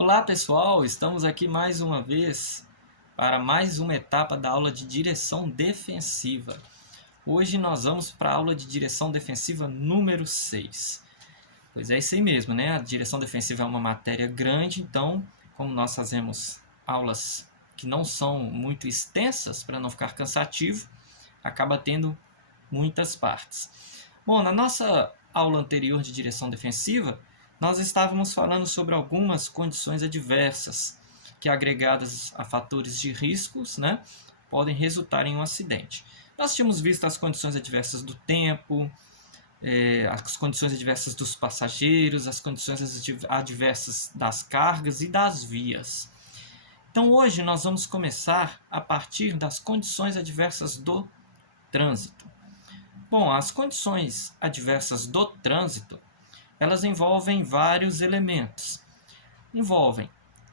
Olá pessoal, estamos aqui mais uma vez para mais uma etapa da aula de direção defensiva. Hoje nós vamos para a aula de direção defensiva número 6. Pois é isso aí mesmo, né? A direção defensiva é uma matéria grande, então, como nós fazemos aulas que não são muito extensas para não ficar cansativo, acaba tendo muitas partes. Bom, na nossa aula anterior de direção defensiva, nós estávamos falando sobre algumas condições adversas que, agregadas a fatores de riscos, né, podem resultar em um acidente. Nós tínhamos visto as condições adversas do tempo, as condições adversas dos passageiros, as condições adversas das cargas e das vias. Então hoje nós vamos começar a partir das condições adversas do trânsito. Bom, as condições adversas do trânsito, elas envolvem vários elementos. Envolvem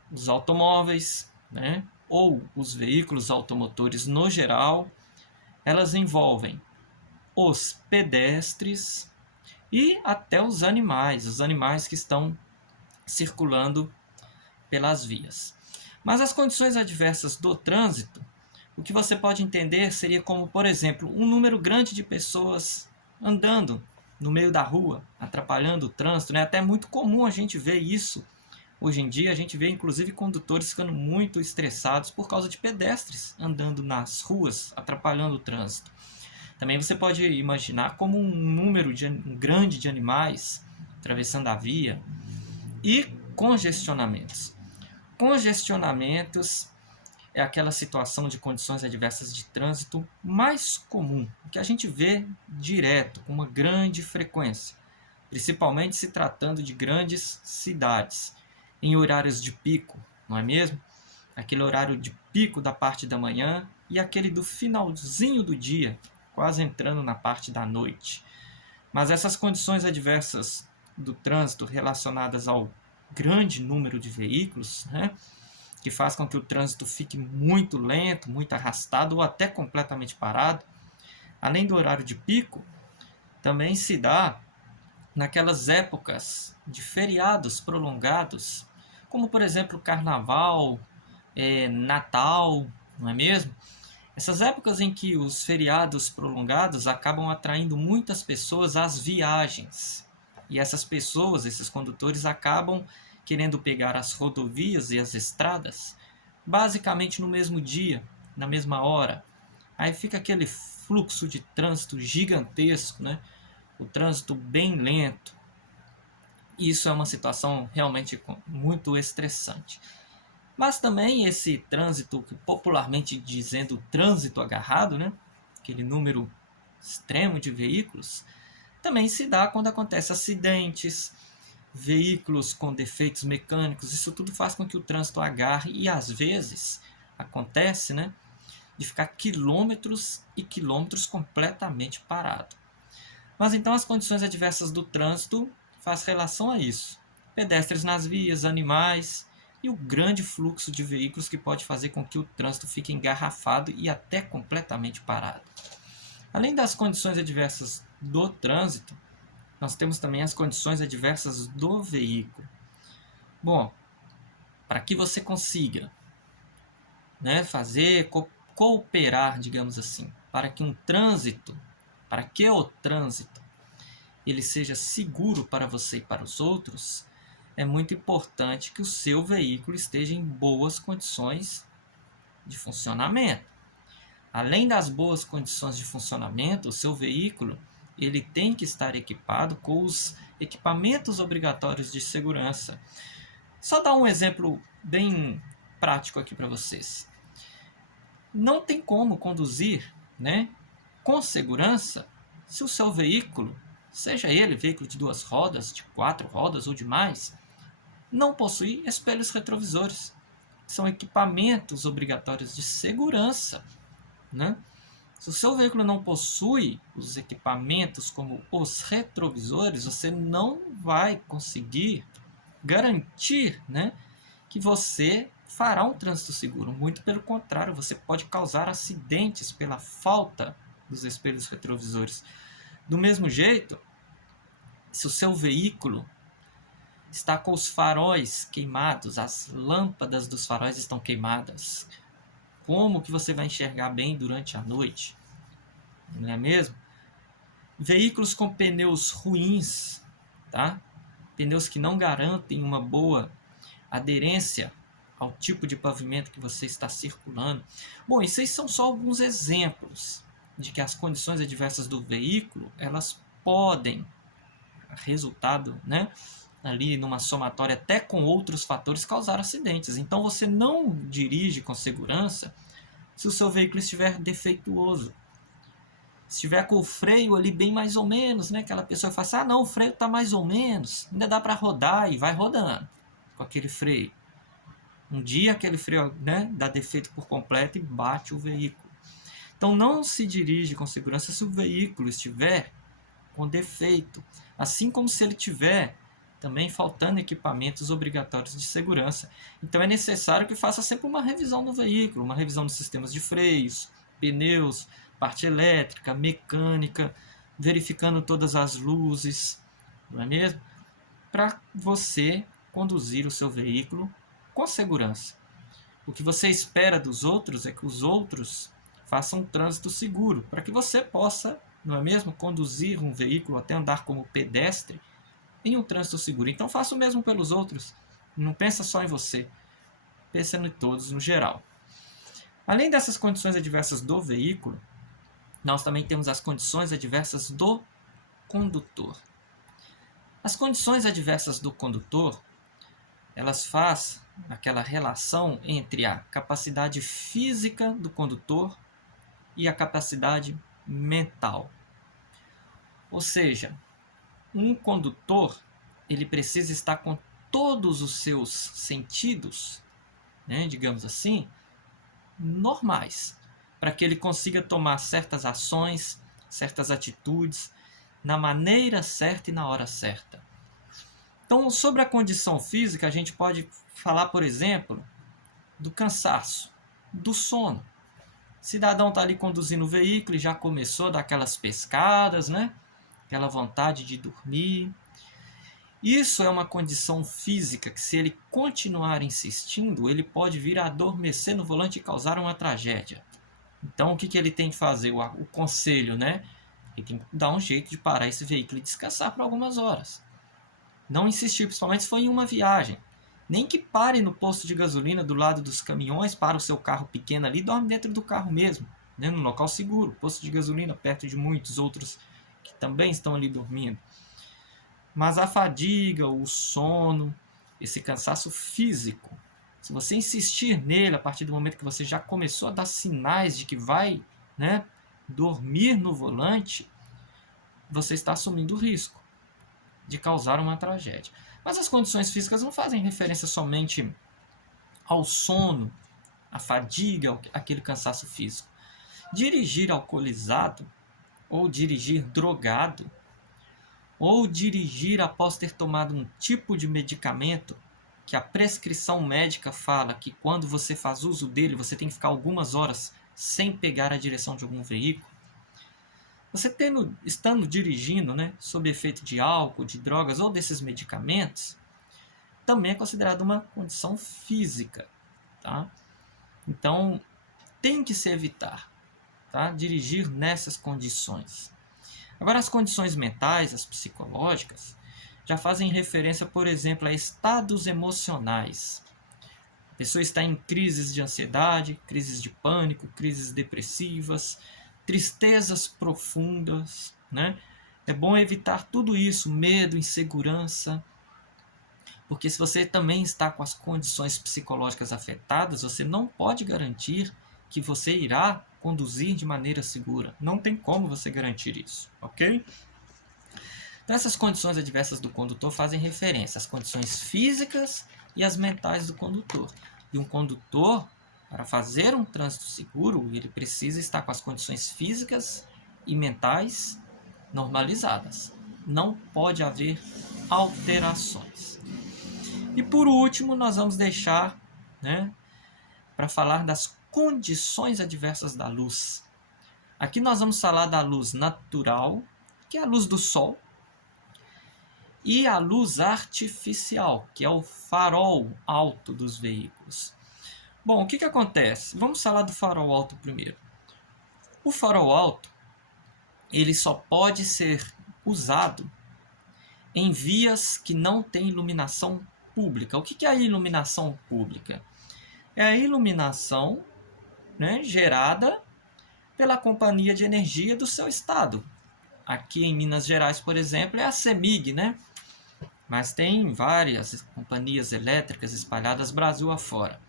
os automóveis, né, ou os veículos automotores no geral. Elas envolvem os pedestres e até os animais que estão circulando pelas vias. Mas as condições adversas do trânsito, o que você pode entender seria como, por exemplo, um número grande de pessoas andando no meio da rua, atrapalhando o trânsito. É até muito comum a gente ver isso. Hoje em dia a gente vê inclusive condutores ficando muito estressados por causa de pedestres andando nas ruas, atrapalhando o trânsito. Também você pode imaginar como um grande de animais atravessando a via e congestionamentos. Congestionamentos é aquela situação de condições adversas de trânsito mais comum, que a gente vê direto, com uma grande frequência, principalmente se tratando de grandes cidades, em horários de pico, não é mesmo? Aquele horário de pico da parte da manhã e aquele do finalzinho do dia, quase entrando na parte da noite. Mas essas condições adversas do trânsito relacionadas ao grande número de veículos, né, que faz com que o trânsito fique muito lento, muito arrastado ou até completamente parado, além do horário de pico, também se dá naquelas épocas de feriados prolongados, como por exemplo Carnaval, Natal, não é mesmo? Essas épocas em que os feriados prolongados acabam atraindo muitas pessoas às viagens. E essas pessoas, esses condutores, acabam querendo pegar as rodovias e as estradas basicamente no mesmo dia, na mesma hora. Aí fica aquele fluxo de trânsito gigantesco, né? O trânsito bem lento. Isso é uma situação realmente muito estressante. Mas também esse trânsito, popularmente dizendo trânsito agarrado, né? Aquele número extremo de veículos, também se dá quando acontecem acidentes, veículos com defeitos mecânicos. Isso tudo faz com que o trânsito agarre e às vezes acontece, né, de ficar quilômetros e quilômetros completamente parado. Mas então as condições adversas do trânsito faz relação a isso. Pedestres nas vias, animais e o grande fluxo de veículos que pode fazer com que o trânsito fique engarrafado e até completamente parado. Além das condições adversas do trânsito, nós temos também as condições adversas do veículo. Bom, para que você consiga, né, cooperar, digamos assim, para que o trânsito ele seja seguro para você e para os outros, é muito importante que o seu veículo esteja em boas condições de funcionamento. Além das boas condições de funcionamento, o seu veículo ele tem que estar equipado com os equipamentos obrigatórios de segurança. Só dar um exemplo bem prático aqui para vocês. Não tem como conduzir, né, com segurança se o seu veículo, seja ele veículo de 2 rodas, de 4 rodas ou de mais, não possui espelhos retrovisores. São equipamentos obrigatórios de segurança, né? Se o seu veículo não possui os equipamentos como os retrovisores, você não vai conseguir garantir, né, que você fará um trânsito seguro. Muito pelo contrário, você pode causar acidentes pela falta dos espelhos retrovisores. Do mesmo jeito, se o seu veículo está com os faróis queimados, as lâmpadas dos faróis estão queimadas. Como que você vai enxergar bem durante a noite? Não é mesmo? Veículos com pneus ruins, tá? Pneus que não garantem uma boa aderência ao tipo de pavimento que você está circulando. Bom, esses são só alguns exemplos de que as condições adversas do veículo, elas podem, resultado, né, ali numa somatória até com outros fatores, causar acidentes. Então você não dirige com segurança se o seu veículo estiver defeituoso. Se estiver com o freio ali bem mais ou menos, né? Aquela pessoa fala assim, não, o freio está mais ou menos, ainda dá para rodar, e vai rodando com aquele freio. Um dia aquele freio, né, dá defeito por completo e bate o veículo. Então não se dirige com segurança se o veículo estiver com defeito, assim como se ele tiver também faltando equipamentos obrigatórios de segurança. Então é necessário que faça sempre uma revisão no veículo, uma revisão dos sistemas de freios, pneus, parte elétrica, mecânica, verificando todas as luzes, não é mesmo? Para você conduzir o seu veículo com segurança. O que você espera dos outros é que os outros façam um trânsito seguro, para que você possa, não é mesmo, conduzir um veículo, até andar como pedestre, em um trânsito seguro. Então faça o mesmo pelos outros. Não pensa só em você. Pensa em todos no geral. Além dessas condições adversas do veículo, nós também temos as condições adversas do condutor. As condições adversas do condutor, elas fazem aquela relação entre a capacidade física do condutor e a capacidade mental. Ou seja, um condutor, ele precisa estar com todos os seus sentidos, né, digamos assim, normais, para que ele consiga tomar certas ações, certas atitudes, na maneira certa e na hora certa. Então, sobre a condição física, a gente pode falar, por exemplo, do cansaço, do sono. O cidadão está ali conduzindo o veículo e já começou a dar aquelas pescadas, né? Aquela vontade de dormir. Isso é uma condição física que, se ele continuar insistindo, ele pode vir a adormecer no volante e causar uma tragédia. Então, o que ele tem que fazer? O conselho, né? Ele tem que dar um jeito de parar esse veículo e descansar por algumas horas. Não insistir, principalmente se for em uma viagem. Nem que pare no posto de gasolina do lado dos caminhões, para o seu carro pequeno ali e dorme dentro do carro mesmo, né? Num local seguro, posto de gasolina perto de muitos outros que também estão ali dormindo. Mas a fadiga, o sono, esse cansaço físico, se você insistir nele a partir do momento que você já começou a dar sinais de que vai, né, dormir no volante, você está assumindo o risco de causar uma tragédia. Mas as condições físicas não fazem referência somente ao sono, à fadiga, aquele cansaço físico. Dirigir alcoolizado, ou dirigir drogado, ou dirigir após ter tomado um tipo de medicamento que a prescrição médica fala que quando você faz uso dele, você tem que ficar algumas horas sem pegar a direção de algum veículo. Você estando dirigindo, né, sob efeito de álcool, de drogas ou desses medicamentos, também é considerado uma condição física, tá? Então, tem que se evitar, tá? Dirigir nessas condições. Agora, as condições mentais, as psicológicas, já fazem referência, por exemplo, a estados emocionais. A pessoa está em crises de ansiedade, crises de pânico, crises depressivas, tristezas profundas, né? É bom evitar tudo isso, medo, insegurança, porque se você também está com as condições psicológicas afetadas, você não pode garantir que você irá conduzir de maneira segura. Não tem como você garantir isso, ok? Então, essas condições adversas do condutor fazem referência às condições físicas e às mentais do condutor. E um condutor, para fazer um trânsito seguro, ele precisa estar com as condições físicas e mentais normalizadas. Não pode haver alterações. E por último, nós vamos deixar, né, para falar das condições adversas da luz. Aqui nós vamos falar da luz natural, que é a luz do sol, e a luz artificial, que é o farol alto dos veículos. Bom, o que acontece? Vamos falar do farol alto primeiro. O farol alto, ele só pode ser usado em vias que não têm iluminação pública. O que é a iluminação pública? É a iluminação, né, gerada pela companhia de energia do seu estado. Aqui em Minas Gerais, por exemplo, é a CEMIG, né? Mas tem várias companhias elétricas espalhadas Brasil afora.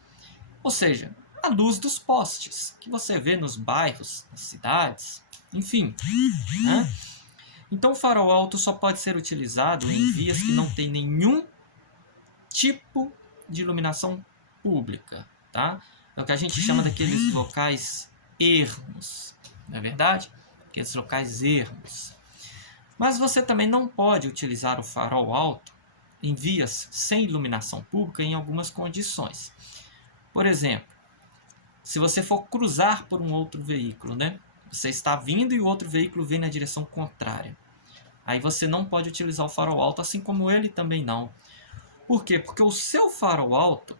Ou seja, a luz dos postes, que você vê nos bairros, nas cidades, enfim. Né? Então o farol alto só pode ser utilizado em vias que não tem nenhum tipo de iluminação pública. Tá? É o que a gente chama daqueles locais ermos, não é verdade? Aqueles locais ermos. Mas você também não pode utilizar o farol alto em vias sem iluminação pública em algumas condições. Por exemplo, se você for cruzar por um outro veículo, né? Você está vindo e o outro veículo vem na direção contrária. Aí você não pode utilizar o farol alto, assim como ele também não. Por quê? Porque o seu farol alto,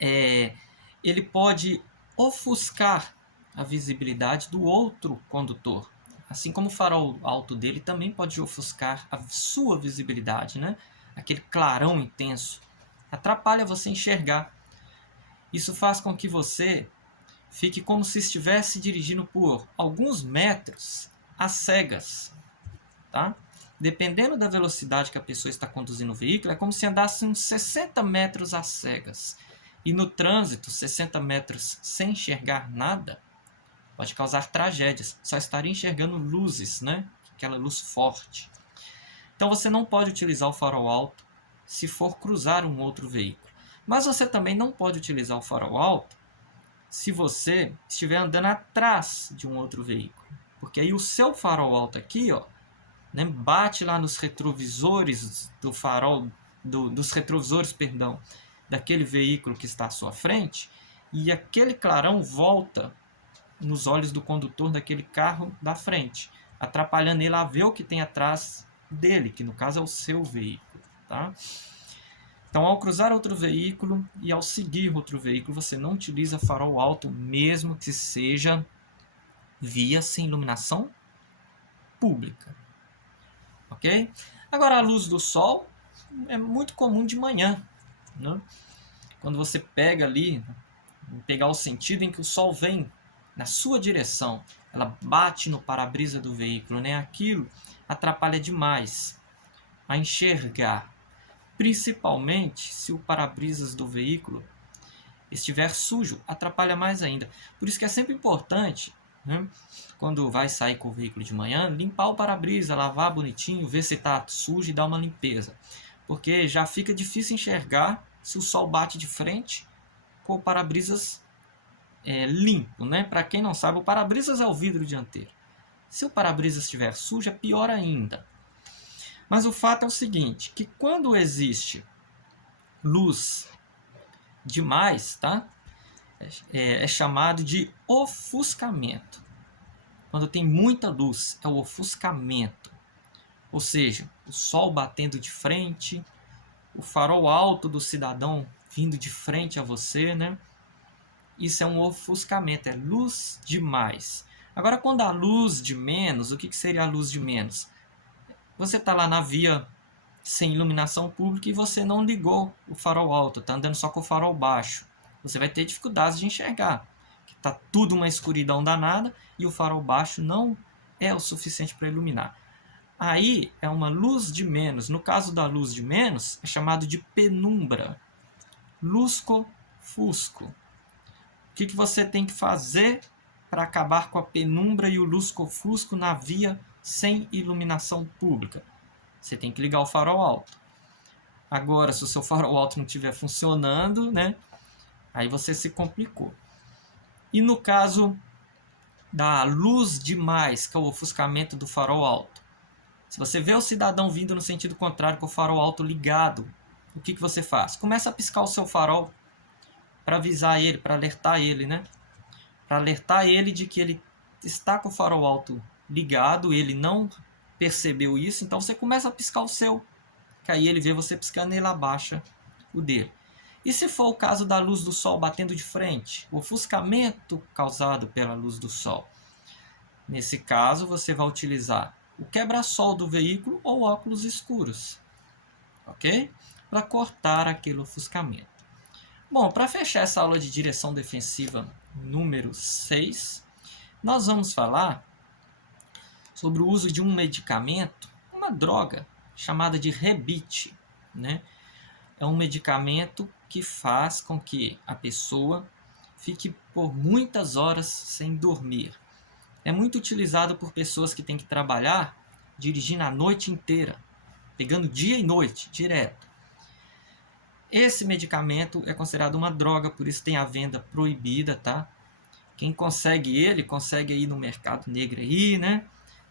ele pode ofuscar a visibilidade do outro condutor. Assim como o farol alto dele também pode ofuscar a sua visibilidade, né? Aquele clarão intenso. Atrapalha você enxergar. Isso faz com que você fique como se estivesse dirigindo por alguns metros às cegas. Tá? Dependendo da velocidade que a pessoa está conduzindo o veículo, é como se andasse uns 60 metros às cegas. E no trânsito, 60 metros sem enxergar nada pode causar tragédias. Só estaria enxergando luzes, né? Aquela luz forte. Então você não pode utilizar o farol alto se for cruzar um outro veículo. Mas você também não pode utilizar o farol alto se você estiver andando atrás de um outro veículo. Porque aí o seu farol alto aqui, ó, né, bate lá nos retrovisores do farol, dos retrovisores, perdão, daquele veículo que está à sua frente, e aquele clarão volta nos olhos do condutor daquele carro da frente, atrapalhando ele a ver o que tem atrás dele, que no caso é o seu veículo. Tá? Então, ao cruzar outro veículo e ao seguir outro veículo, você não utiliza farol alto, mesmo que seja via sem iluminação pública. Ok? Agora, a luz do sol é muito comum de manhã. Né? Quando você pega ali, pegar o sentido em que o sol vem na sua direção, ela bate no para-brisa do veículo, né? Aquilo atrapalha demais a enxergar, principalmente se o para-brisas do veículo estiver sujo, atrapalha mais ainda. Por isso que é sempre importante, né, quando vai sair com o veículo de manhã, limpar o para-brisa, lavar bonitinho, ver se está sujo e dar uma limpeza. Porque já fica difícil enxergar se o sol bate de frente com o para-brisas limpo, né? Para quem não sabe, o para-brisas é o vidro dianteiro. Se o para-brisas estiver sujo, é pior ainda. Mas o fato é o seguinte, que quando existe luz demais, tá? É chamado de ofuscamento. Quando tem muita luz, é o ofuscamento. Ou seja, o sol batendo de frente, o farol alto do cidadão vindo de frente a você, né? Isso é um ofuscamento, é luz demais. Agora, quando há luz de menos, o que seria a luz de menos? Você está lá na via sem iluminação pública e você não ligou o farol alto, está andando só com o farol baixo. Você vai ter dificuldades de enxergar. Está tudo uma escuridão danada e o farol baixo não é o suficiente para iluminar. Aí é uma luz de menos. No caso da luz de menos, é chamado de penumbra. Lusco-fusco. O que você tem que fazer para acabar com a penumbra e o lusco-fusco na via sem iluminação pública? Você tem que ligar o farol alto. Agora, se o seu farol alto não estiver funcionando, né, aí você se complicou. E no caso da luz demais, que é o ofuscamento do farol alto, se você vê o cidadão vindo no sentido contrário com o farol alto ligado, o que você faz? Começa a piscar o seu farol para avisar ele, para alertar ele, né? Para alertar ele de que ele está com o farol alto ligado, ele não percebeu isso, então você começa a piscar o seu. que aí ele vê você piscando e ele abaixa o dele. E se for o caso da luz do sol batendo de frente, o ofuscamento causado pela luz do sol? Nesse caso, você vai utilizar o quebra-sol do veículo ou óculos escuros, ok? Para cortar aquele ofuscamento. Bom, para fechar essa aula de direção defensiva número 6, nós vamos falar sobre o uso de um medicamento, uma droga chamada de rebite, né? É um medicamento que faz com que a pessoa fique por muitas horas sem dormir. É muito utilizado por pessoas que têm que trabalhar dirigindo a noite inteira, pegando dia e noite, direto. Esse medicamento é considerado uma droga, por isso tem a venda proibida, tá? Quem consegue ele, consegue aí no mercado negro aí, né?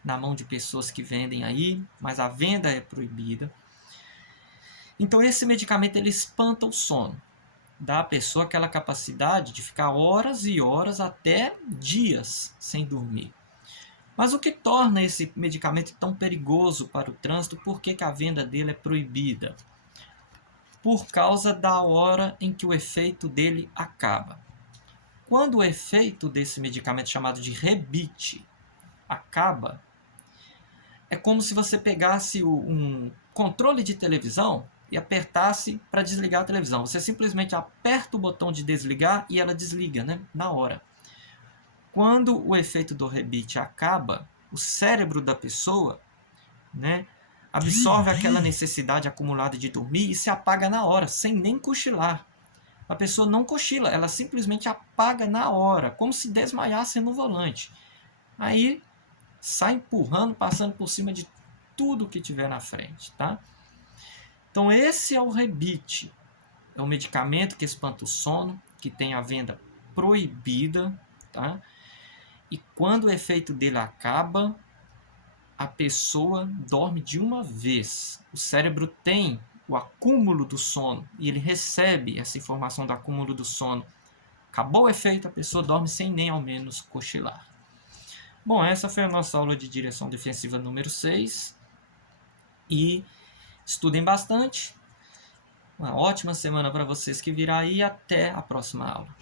Na mão de pessoas que vendem aí, mas a venda é proibida. Então esse medicamento ele espanta o sono, dá à pessoa aquela capacidade de ficar horas e horas, até dias sem dormir. Mas o que torna esse medicamento tão perigoso para o trânsito? Por que a venda dele é proibida? Por causa da hora em que o efeito dele acaba. Quando o efeito desse medicamento chamado de rebite acaba, é como se você pegasse um controle de televisão e apertasse para desligar a televisão. Você simplesmente aperta o botão de desligar e ela desliga, né? Na hora. Quando o efeito do rebite acaba, o cérebro da pessoa, né, absorve aquela necessidade acumulada de dormir e se apaga na hora, sem nem cochilar. A pessoa não cochila, ela simplesmente apaga na hora, como se desmaiasse no volante. Aí sai empurrando, passando por cima de tudo que tiver na frente, tá? Então esse é o rebite. É um medicamento que espanta o sono, que tem a venda proibida, tá? E quando o efeito dele acaba, a pessoa dorme de uma vez. O cérebro tem o acúmulo do sono e ele recebe essa informação do acúmulo do sono. Acabou o efeito, a pessoa dorme sem nem ao menos cochilar. Bom, essa foi a nossa aula de direção defensiva número 6. E estudem bastante. Uma ótima semana para vocês que virá aí e até a próxima aula.